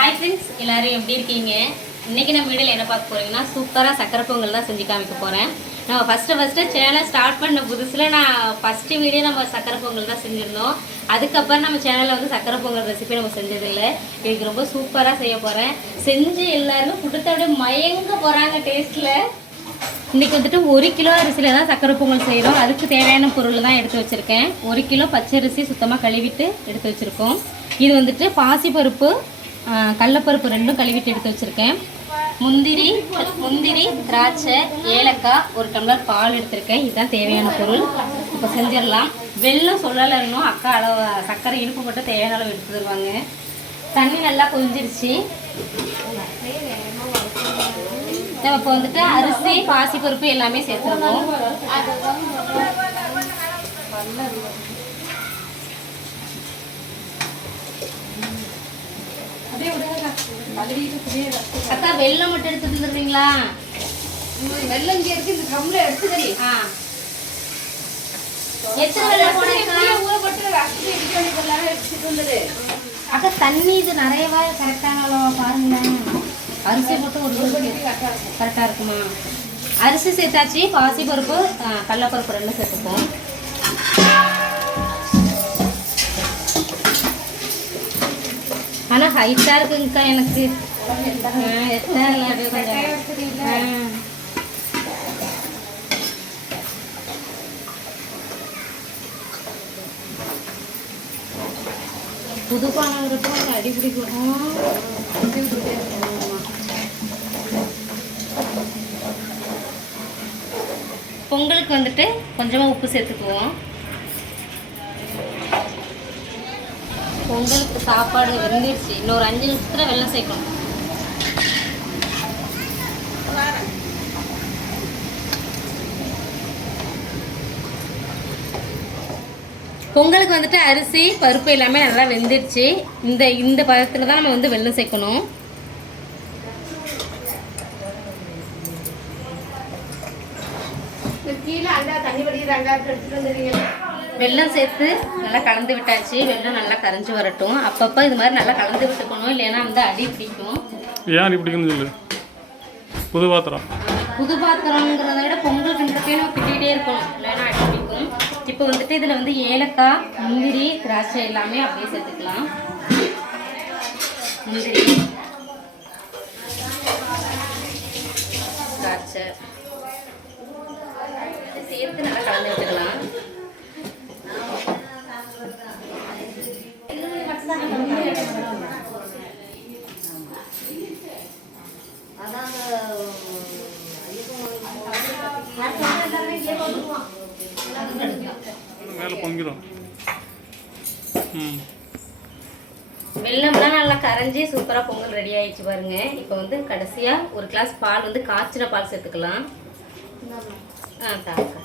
Hi friends எல்லோரும் எப்படி இருக்கீங்க? இன்றைக்கி நம்ம வீடியோவில் என்ன பார்க்க போறீங்கன்னா சூப்பராக சக்கரை பொங்கல் தான் செஞ்சு காமிக்க போகிறேன் நம்ம ஃபஸ்ட்டு ஃபஸ்ட்டு சேனல் ஸ்டார்ட் பண்ண புதுசில் நான் ஃபஸ்ட்டு வீடியோ நம்ம சக்கரை பொங்கல் தான் செஞ்சுருந்தோம். அதுக்கப்புறம் நம்ம சேனலில் வந்து சக்கரை பொங்கல் ரெசிபி நம்ம செஞ்சதில்லை. இதுக்கு ரொம்ப சூப்பராக செய்ய போகிறேன் செஞ்சு எல்லாருமே கொடுத்த அப்படியே மயங்க போகிறாங்க டேஸ்ட்டில் இன்றைக்கி வந்துட்டு ஒரு கிலோ அரிசியில் தான் சக்கரை பொங்கல் செய்கிறோம் அதுக்கு தேவையான பொருள் தான் எடுத்து வச்சுருக்கேன். ஒரு கிலோ பச்சரிசி சுத்தமாக கழுவிட்டு எடுத்து வச்சுருக்கோம். இது வந்துட்டு பாசிப்பருப்பு கடலப்பருப்பு ரெண்டும் கழுவிட்டு எடுத்து வச்சுருக்கேன். முந்திரி முந்திரி திராட்சை ஏலக்காய் ஒரு டம்ளர் பால் எடுத்திருக்கேன். இதுதான் தேவையான பொருள். இப்போ செஞ்சிடலாம். வெள்ளம் சொல்லலை இன்னும் அக்கா அளவு சர்க்கரை இனிப்பு போட்டு தேவையான அளவு எடுத்து தருவாங்க. தண்ணி நல்லா கொஞ்சிருச்சு நம்ம இப்போ வந்துட்டு அரிசி பாசிப்பருப்பு எல்லாமே சேர்த்துருவோம். அக்கா வெல்லம் மட்டும் எடுத்து தந்துடுறீங்களா வெள்ளம் இங்க இருக்கு இந்த ட்ரம்ல எடுத்துக்கறி ஆ. எத்தனை எடுத்துட்டு வந்தது அக்கா தண்ணி இது நிறையவா கரெக்டான பாருங்களேன். அரிசி போட்டு ஒரு கரெக்டாக இருக்குமா. அரிசி சேர்த்தாச்சு பாசி பருப்பு கடலப்பருப்பு ரெண்டும் சேர்த்துப்போம். ஆனால் ஹைட்டாக இருக்குங்கக்கா எனக்கு. புது பானம் இருக்கும் அடி பிடிக்கும் பொங்கலுக்கு வந்துட்டு கொஞ்சமாக உப்பு சேர்த்துக்குவோம். பொங்கலுக்கு சாப்பாடு வெந்துடுச்சு இன்னொரு அஞ்சு நிமிஷத்துல வெள்ளம் சேர்க்கணும். பொங்கலுக்கு வந்துட்டு அரிசி பருப்பு எல்லாமே நல்லா வெந்துடுச்சு இந்த இந்த பதத்தில் தான் நம்ம வந்து வெள்ளம் சேர்க்கணும். கீழே அண்டா தண்ணி வடிக்கிறாங்க எடுத்துட்டு வந்துடுறீங்க. வெல்லம் சேர்த்து நல்லா கலந்து விட்டாச்சு. வெல்லம் நல்லா கரைஞ்சி வரட்டும். அப்பப்போ இது மாதிரி நல்லா கலந்து விட்டுக்கணும். இல்லைன்னா வந்து அடி பிடிக்கும். ஏன் இப்படின்னு சொல்லு. புது பாத்திரம். புது பாத்திரங்கிறத விட பொங்கல் கிண்டப்பே நம்ம கிட்டிகிட்டே இருக்கணும். இல்லைன்னா அடி பிடிக்கும். இப்போ வந்துட்டு இதில் வந்து ஏலக்காய் முந்திரி திராட்சை எல்லாமே அப்படியே சேர்த்துக்கலாம். முந்திரி திராட்சை சேர்த்து நல்லா கலந்து விட்டுக்கலாம் மேலே பொங்கிடும் ம். வெள்ளம்லாம் நல்லா கரைஞ்சி சூப்பராக பொங்கல் ரெடி ஆயிடுச்சு பாருங்க. இப்போ வந்து கடைசியாக ஒரு கிளாஸ் பால் வந்து காய்ச்சின பால் சேர்த்துக்கலாம். ஆ தாக்கா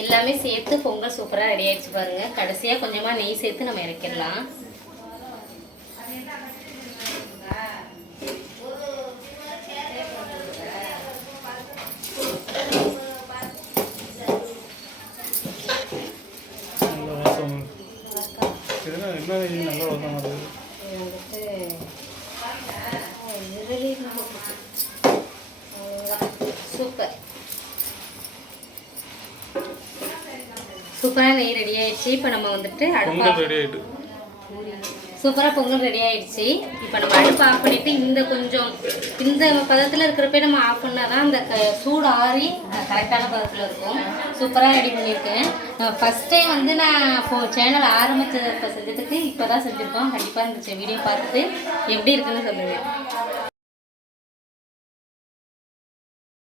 எல்லாமே சேர்த்து பொங்கல் சூப்பராக ரெடி ஆயிடுச்சு பாருங்க. கடைசியாக கொஞ்சமாக நெய் சேர்த்து நம்ம இறக்கிடலாம் நல்ல வாசம் இதுனா என்ன இது நல்ல வந்துட்டு சூப்பர் சூப்பராக நெய் ரெடி ஆயிடுச்சு. இப்போ நம்ம வந்துட்டு அடுப்பு ரெடி ஆகிட்டு சூப்பராக பொங்கல் ரெடி ஆயிடுச்சு. இப்போ நம்ம அடுப்பு ஆஃப் பண்ணிவிட்டு இந்த கொஞ்சம் இந்த பதத்தில் இருக்கிறப்ப நம்ம ஆஃப் பண்ணால் தான் அந்த க சூடு ஆறி கரெக்டான பதத்தில் இருக்கும். சூப்பராக ரெடி பண்ணியிருக்கேன். ஃபஸ்ட் டைம் வந்து நான் இப்போ சேனல் ஆரம்பிச்ச இப்போ செஞ்சதுக்கு இப்போ தான் செஞ்சுருக்கோம். கண்டிப்பாக இந்த வீடியோ பார்த்துட்டு எப்படி இருக்குன்னு சொல்லுங்கள்